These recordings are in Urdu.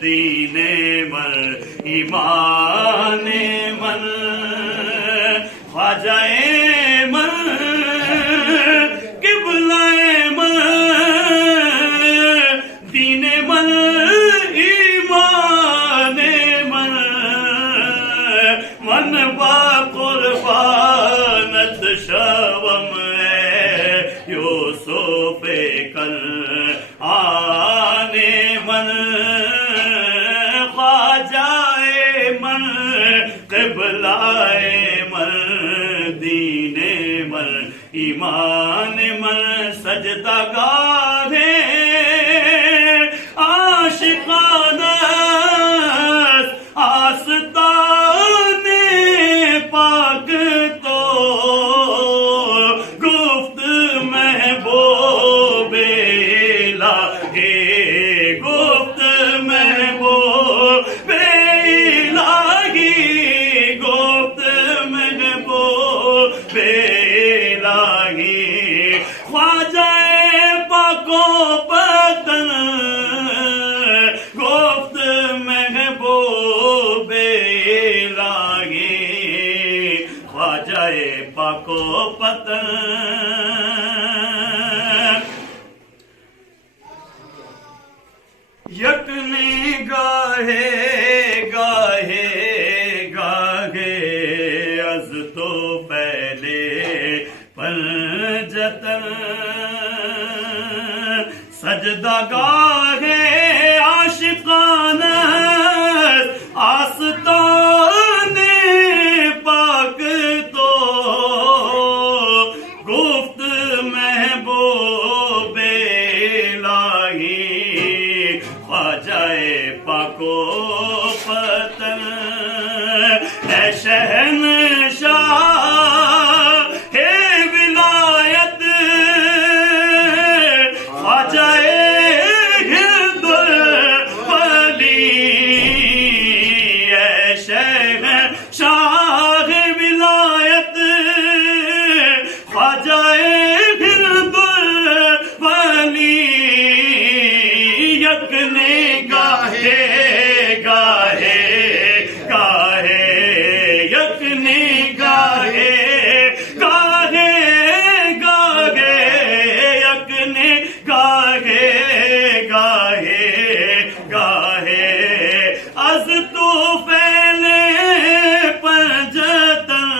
دین من ایمان من خواجہ من قبلہ من دین من ایمان من من با قربانت شوم یوسف کل آنے من خواجہ من قبلہ من دین من ایمان من سجدہ گاہ عاشقانہ آستان پاک تو گفت محبوب الہی گفت محبوب الہی گفت محبوب الہی خواجہ پاک و پتن گفت محبوب الہی خواجہ پاک و پتن یک نگاہے گاہے گاہے از تو پہلے پنجتن سجدہ گاہے عاشقانہ آستان پاک تو گفت محبوب الہی خواجہ پاک و پتن اے شہنشاہ ہے ولایت خواجہ ہند ولی اے شہنشاہ ولایت خواجہ ہند ولی یک نگاہے گاہے گاہے یک نگاہے گاہے گاہے یک نگاہے گاہے گاہے از تو پہلے پنجتن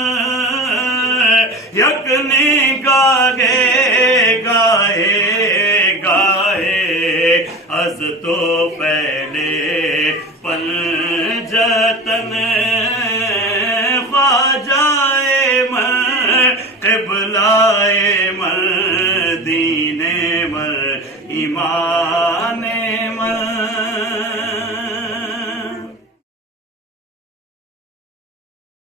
یک نگاہے گاہے گاہے از تو پہلے پنجتن خواجہ من قبلہ